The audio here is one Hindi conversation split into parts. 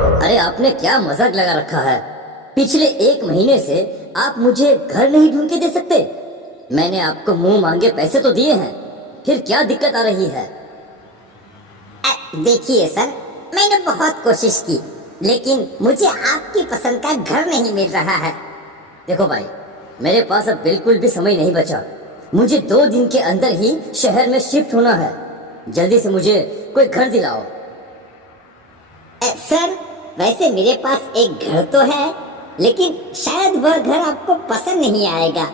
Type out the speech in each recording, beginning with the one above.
अरे आपने क्या मजाक लगा रखा है। पिछले 1 महीने से आप मुझे घर नहीं ढूंढ के दे सकते। मैंने आपको मुंह मांगे पैसे तो दिए हैं, फिर क्या दिक्कत आ रही है? देखिए सर, मैंने बहुत कोशिश की, लेकिन मुझे आपकी पसंद का घर नहीं मिल रहा है। देखो भाई, मेरे पास अब बिल्कुल भी समय नहीं बचा। मुझे 2 दिन के अंदर ही शहर में शिफ्ट होना है। जल्दी से मुझे कोई घर दिलाओ। सर, वैसे मेरे पास एक घर तो है, लेकिन शायद वह घर आपको पसंद नहीं आएगा,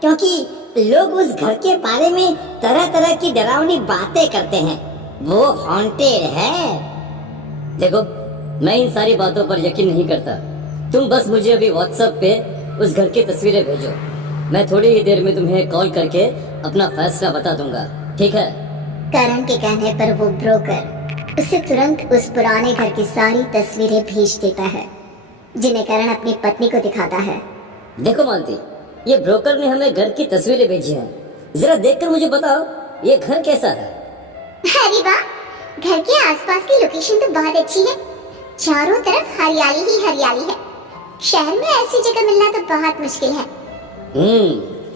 क्योंकि लोग उस घर के बारे में तरह तरह की डरावनी बातें करते हैं। वो हॉन्टेड है। देखो, मैं इन सारी बातों पर यकीन नहीं करता। तुम बस मुझे अभी व्हाट्सएप पे उस घर की तस्वीरें भेजो। मैं थोड़ी ही देर में तुम्हें कॉल करके अपना फैसला बता दूंगा, ठीक है? करण के कहने पर वो ब्रोकर उसे तुरंत उस पुराने घर की सारी तस्वीरें भेज देता है, जिन्हें करण अपनी पत्नी को दिखाता है। देखो मालती, ये ब्रोकर ने हमें घर की तस्वीरें भेजी हैं। जरा देखकर मुझे बताओ, ये घर कैसा है? अरे वाह, घर के आसपास की लोकेशन तो बहुत अच्छी है। चारों तरफ हरियाली ही हरियाली है। शहर में ऐसी जगह मिलना तो बहुत मुश्किल है।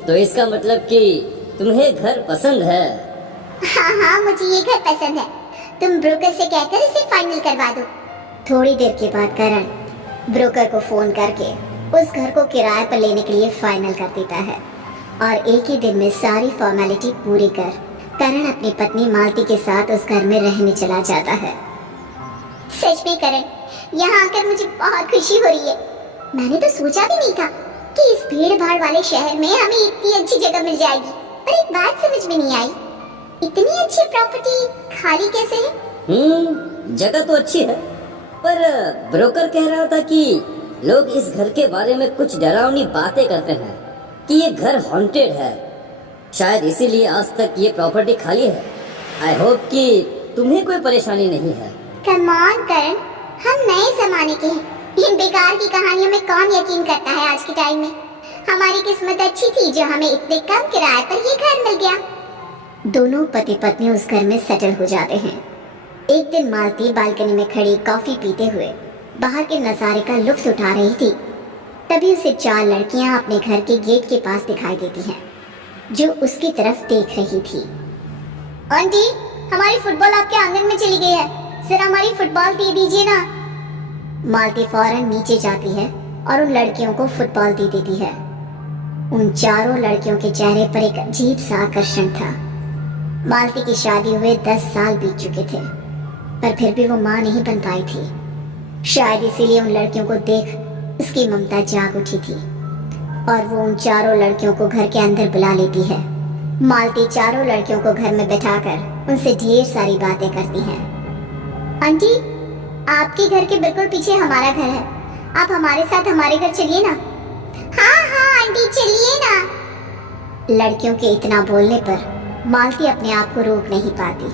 तो इसका मतलब कि तुम्हें घर पसंद है? हाँ, मुझे ये घर पसंद है। तुम ब्रोकर से कहकर इसे फाइनल करवा दो। थोड़ी देर के बाद करण ब्रोकर को फोन करके उस घर को किराए पर लेने के लिए फाइनल कर देता है, और एक ही दिन में सारी फॉर्मेलिटी पूरी कर करण अपनी पत्नी मालती के साथ उस घर में रहने चला जाता है। सच में करण, यहाँ आकर मुझे बहुत खुशी हो रही है। मैंने तो सोचा भी नहीं था कि इस भीड़ भाड़ वाले शहर में हमें इतनी अच्छी जगह मिल जाएगी। पर एक बात समझ में नहीं आई, इतनी अच्छी प्रॉपर्टी खाली कैसे है? जगह तो अच्छी है, पर ब्रोकर कह रहा था कि लोग इस घर के बारे में कुछ डरावनी बातें करते हैं कि ये घर हॉन्टेड है। शायद इसीलिए आज तक ये प्रॉपर्टी खाली है। आई होप कि तुम्हें कोई परेशानी नहीं है। कम ऑन करण, हम नए जमाने के हैं। इन बेकार की कहानियों में कौन यकीन करता है आज के टाइम में। हमारी किस्मत अच्छी थी जो हमें इतने कम किराए पर ये घर मिल गया। दोनों पति पत्नी उस घर में सेटल हो जाते हैं। एक दिन मालती बालकनी में खड़ी कॉफी पीते हुए बाहर के नजारे का लुत्फ उठा रही थी। तभी उसे 4 लड़कियां अपने घर के गेट के पास दिखाई देती हैं, जो उसकी तरफ देख रही थी। आंटी, हमारी फुटबॉल आपके आंगन में चली गई है, जरा हमारी फुटबॉल दे दीजिए ना। मालती फौरन नीचे जाती है और उन लड़कियों को फुटबॉल दे देती है। उन चारों लड़कियों के चेहरे पर एक अजीब सा आकर्षण था। मालती की शादी हुए 10 साल बीत चुके थे, पर फिर भी वो मां नहीं बन पाई थी। शायद इसीलिए उन लड़कियों को देख उसकी ममता जाग उठी थी, और वो उन चारों लड़कियों को घर के अंदर बुला लेती है। मालती चारों लड़कियों को घर में बैठाकर उनसे ढेर सारी बातें करती है। आंटी, आपके घर के बिल्कुल पीछे हमारा घर है, आप हमारे साथ हमारे घर चलिए ना। हाँ आंटी, चलिए ना। लड़कियों के इतना बोलने पर मालती अपने आप को रोक नहीं पाती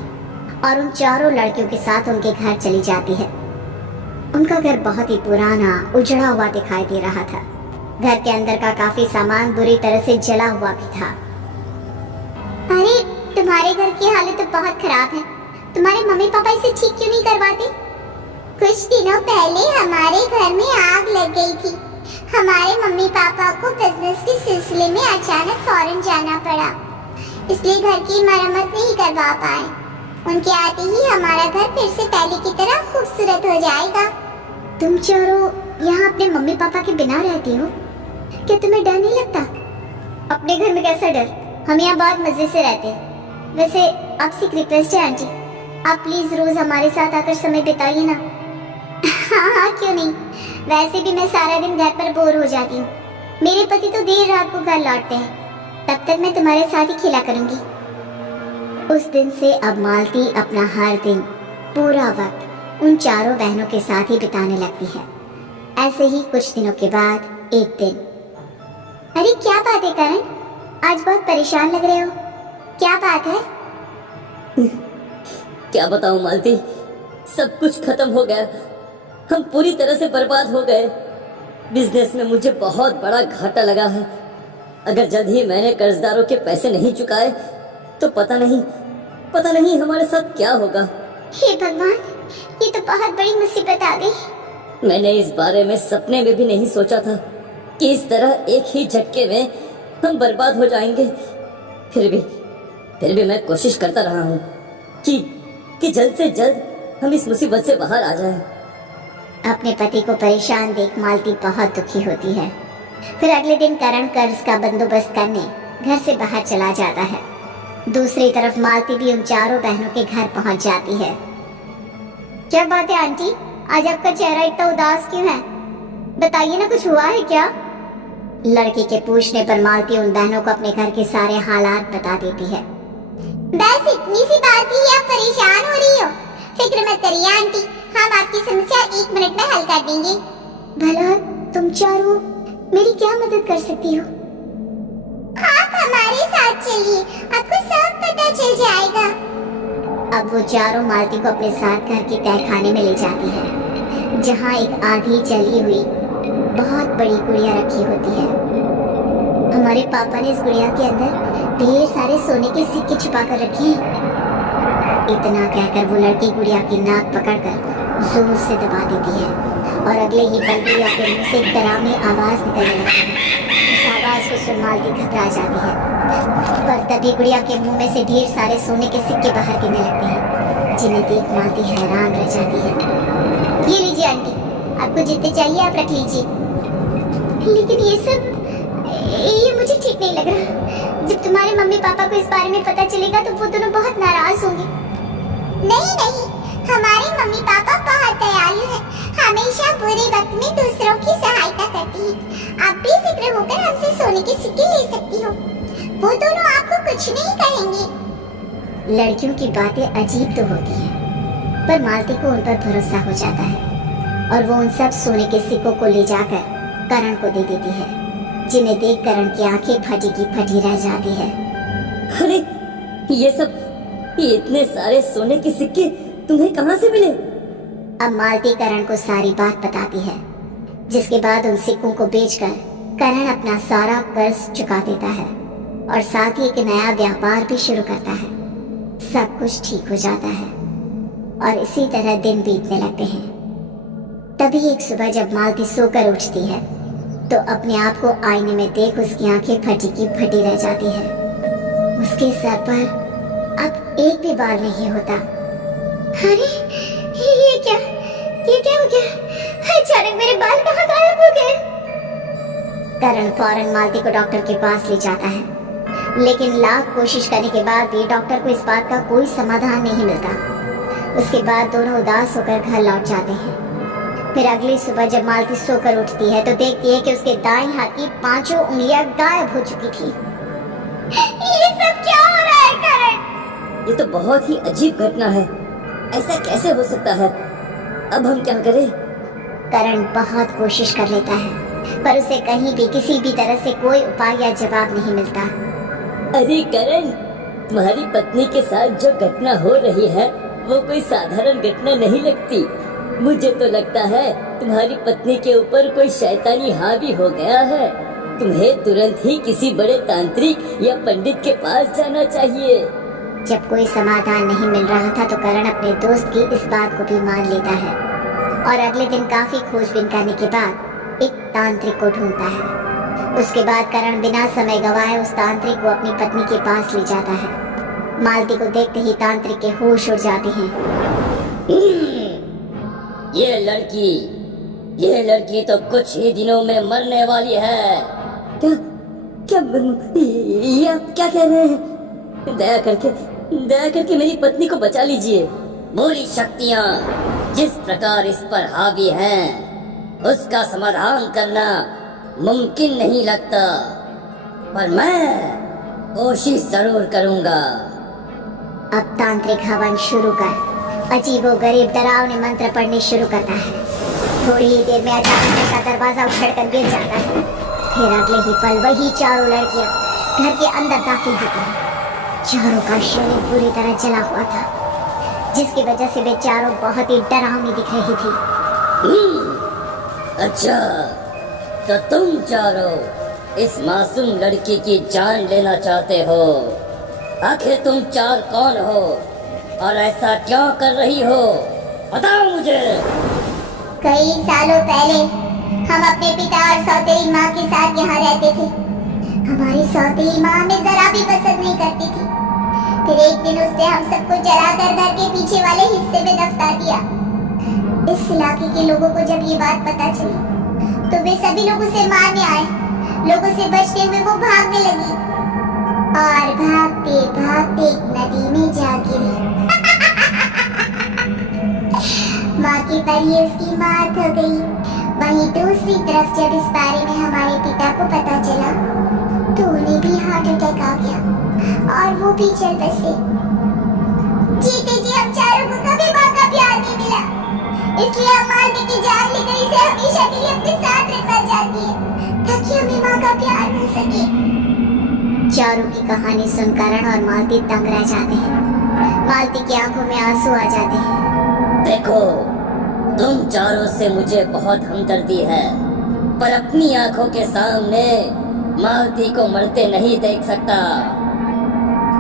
और उन चारों लड़कियों के साथ उनके घर चली जाती है। उनका घर बहुत ही पुराना उजड़ा हुआ दिखाई दे रहा था। घर के अंदर का काफी सामान बुरी तरह से जला हुआ भी था। अरे, तुम्हारे घर की हालत तो बहुत खराब है। तुम्हारे मम्मी पापा इसे ठीक क्यों नहीं करवाते? कुछ दिनों पहले हमारे घर में आग लग गई थी। हमारे मम्मी पापा को बिजनेस के सिलसिले में अचानक फॉरेन जाना पड़ा, इसलिए घर की मरम्मत नहीं करवा पाए। उनके आते ही हमारा घर फिर से पहले की तरह खूबसूरत हो जाएगा। तुम चारों यहाँ अपने मम्मी पापा के बिना रहती हो, क्या तुम्हें डर नहीं लगता? अपने घर में कैसा डर, हम यहाँ बहुत मजे से रहते हैं। वैसे आपसे एक रिक्वेस्ट है आंटी, आप प्लीज रोज हमारे साथ आकर समय बिताइए ना। हाँ, क्यों नहीं। वैसे भी मैं सारा दिन घर पर बोर हो जाती हूँ। मेरे पति तो देर रात को घर लौटते हैं, तब तक मैं तुम्हारे साथ ही खेला करूंगी। उस दिन से अब मालती अपना हर दिन पूरा वक्त उन चारों बहनों के साथ ही बिताने लगती है। ऐसे ही कुछ दिनों के बाद एक दिन। अरे क्या बात है करण, आज बहुत परेशान लग रहे हो, क्या बात है? क्या बताऊं मालती, सब कुछ खत्म हो गया। हम पूरी तरह से बर्बाद हो गए। बिजनेस में मुझे बहुत बड़ा घाटा लगा है। अगर जल्द ही मैंने कर्जदारों के पैसे नहीं चुकाए तो पता नहीं हमारे साथ क्या होगा। हे भगवान, ये तो बहुत बड़ी मुसीबत आ गई। मैंने इस बारे में सपने में भी नहीं सोचा था कि इस तरह एक ही झटके में हम बर्बाद हो जाएंगे। फिर भी मैं कोशिश करता रहा हूँ कि जल्द से जल्द हम इस मुसीबत से बाहर आ जाएं। अपने पति को परेशान देख मालती बहुत दुखी होती है। फिर अगले दिन करण कर्ज का बंदोबस्त करने घर से बाहर चला जाता है। दूसरी तरफ मालती भी उन चारों बहनों के घर पहुंच जाती है। क्या बात है आंटी, आज आपका चेहरा इतना उदास क्यों है? बताइए ना, कुछ हुआ है क्या? लड़की के पूछने पर मालती उन बहनों को अपने घर के सारे हालात बता देती है। बस इतनी सी बात ही आप परेशान हो रही हो? फिक्र मत करिए आंटी, हम आपकी समस्या 1 मिनट में हल कर देंगे। भला तुम चारों मेरी क्या मदद कर सकती हो? आप हमारे साथ चलिए, आपको सब पता चल जाएगा। अब वो चारों मालती को अपने साथ घर के तहखाने में ले जाती है, जहाँ एक आधी जली हुई बहुत बड़ी गुड़िया रखी होती है। हमारे पापा ने इस गुड़िया के अंदर ढेर सारे सोने के सिक्के छुपा कर रखे हैं। इतना कहकर वो लड़की गुड़िया की नाक पकड़कर जोर से दबा देती है और अगले ही पल गुड़िया के मुंह से एक डरावनी आवाज निकलने लगती है। इस आवाज को सुन मालती घबरा जाती है, पर तभी गुड़िया के मुंह में से ढेर सारे सोने के सिक्के बाहर गिरने लगते हैं, जिन्हें देख मालती हैरान रह जाती है। ये लीजिए आंटी, आपको जितने चाहिए आप रख लीजिए। लेकिन ये मुझे ठीक नहीं लग रहा। जब तुम्हारे मम्मी पापा को इस बारे में पता चलेगा तो वो दोनों बहुत नाराज होंगे। नहीं, हमारे मम्मी पापा बहुत दयालु हैं, हमेशा बुरे वक्त में दूसरों की सहायता करती हैं। आप बेफिक्र होकर हमसे सोने के सिक्के ले सकती हो, वो दोनों आपको कुछ नहीं कहेंगे। लड़कियों की बातें अजीब तो होती हैं, पर मालती को उन पर भरोसा हो जाता है और वो उन सब सोने के सिक्कों को ले जाकर करण को दे देती है, जिन्हें देख करण की आंखें फटी की फटी रह जाती है। अरे ये इतने सारे सोने के सिक्के तुम्हें कहाँ से मिले? अब मालती करण को सारी बात बताती है, जिसके बाद उन सिक्कों को बेचकर करण अपना सारा कर्ज चुका देता है और साथ ही एक नया व्यापार भी शुरू करता है। सब कुछ ठीक हो जाता है और इसी तरह दिन बीतने लगते हैं। तभी एक सुबह जब मालती सोकर उठती है तो अपने आप को आईने में देख उसकी आंखें फटी की फटी रह जाती है। उसके सर पर अब एक भी बाल नहीं होता। अरे ये क्या हो गया? अचानक मेरे बाल कहाँ गायब हो गए? करण फौरन मालती को डॉक्टर के पास ले जाता है, लेकिन लाख कोशिश करने के बाद भी डॉक्टर को इस बात का कोई समाधान नहीं मिलता। उसके बाद दोनों उदास होकर घर लौट जाते हैं। फिर अगली सुबह जब मालती सोकर उठती है तो देखती है कि उसके दाएं हाथ की 5 उंगलियां गायब हो चुकी थी। ये सब क्या हो रहा है करण? ये तो बहुत ही अजीब घटना है, ऐसा कैसे हो सकता है? अब हम क्या करें? करण बहुत कोशिश कर लेता है, पर उसे कहीं भी किसी भी तरह से कोई उपाय या जवाब नहीं मिलता। अरे करण, तुम्हारी पत्नी के साथ जो घटना हो रही है वो कोई साधारण घटना नहीं लगती। मुझे तो लगता है तुम्हारी पत्नी के ऊपर कोई शैतानी हावी हो गया है। तुम्हें तुरंत ही किसी बड़े तांत्रिक या पंडित के पास जाना चाहिए। जब कोई समाधान नहीं मिल रहा था तो करण अपने दोस्त की इस बात को भी मान लेता है और अगले दिन काफी खोजबीन करने के बाद एक तांत्रिक को ढूंढता है। उसके बाद करण बिना समय गवाए उस तांत्रिक को अपनी पत्नी के पास ले जाता है। मालती को देखते ही तांत्रिक के होश उड़ जाते हैं। ये लड़की तो कुछ ही दिनों में मरने वाली है। क्या ये आप क्या कह रहे हैं? दया करके मेरी पत्नी को बचा लीजिए। बुरी शक्तियाँ जिस प्रकार इस पर हावी हैं, उसका समाधान करना मुमकिन नहीं लगता, पर मैं कोशिश जरूर करूँगा। अब तांत्रिक हवन शुरू कर अजीबोगरीब डरावने मंत्र पढ़ने शुरू करता है। थोड़ी ही देर में अचानक का दरवाजा उछड़कर गिर जाता है। फिर अगले ही पल वही चारों लड़कियां घर के अंदर दाखिल होती हैं। चारों का शरीर पूरी तरह जला हुआ था, जिसकी वजह से वे चारों बहुत ही डरावनी दिख रही थी। अच्छा, तो तुम चारों इस मासूम लड़की की जान लेना चाहते हो? आखिर तुम चार कौन हो और ऐसा क्यों कर रही हो? बताओ मुझे। कई सालों पहले हम अपने पिता और सौतेली माँ के साथ यहाँ रहते थे। हमारी सौतेली माँ हमें जरा भी पसंद नहीं करती थी। फिर एक दिन उसने हम सबको जलाकर घर के पीछे वाले हिस्से में दफना दिया। इस इलाके के लोगों को जब ये बात पता चली तो वे सभी लोग उसे मारने आए। लोगों से बचते हुए वो भागने लगी और भागते भागते एक नदी में जा गिरी। माँ की परी उसकी मार हो गई। वहीं दूसरी तरफ जब इस बारे में हमारे पिता को पता चला तो उन्हें भी हार्ट अटैक आ गया और वो भी चल बसे। जीते जी हम चारों को कभी माँ का प्यार नहीं मिला, इसलिए हम मालती की जान लेकर इसे हमेशा के लिए अपने साथ रखना चाहती है ताकि हमें माँ का प्यार मिल सके। चारों की कहानी सुन करण और मालती दंग रह जाते हैं। मालती की आंखों में आंसू आ जाते हैं। देखो, तुम चारों से मुझे बहुत हमदर्दी है, पर अपनी आंखों के सामने मालती को मरते नहीं देख सकता।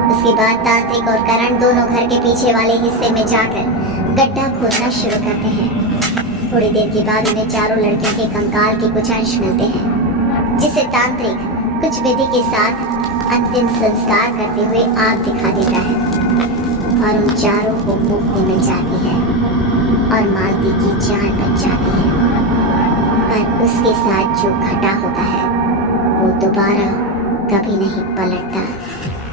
उसके बाद तांत्रिक और करण दोनों घर के पीछे वाले हिस्से में जाकर गड्ढा खोदना शुरू करते हैं। थोड़ी देर के बाद उन्हें चारों लड़कियों के कंकाल के कुछ अंश मिलते हैं, जिसे तांत्रिक कुछ विधि के साथ अंतिम संस्कार करते हुए आग दिखा देता है और उन चारों को मुक्ति मिल जाती है और मालती की जान बच जाती है। पर उसके साथ जो घटा होता है वो दोबारा कभी नहीं पलटता।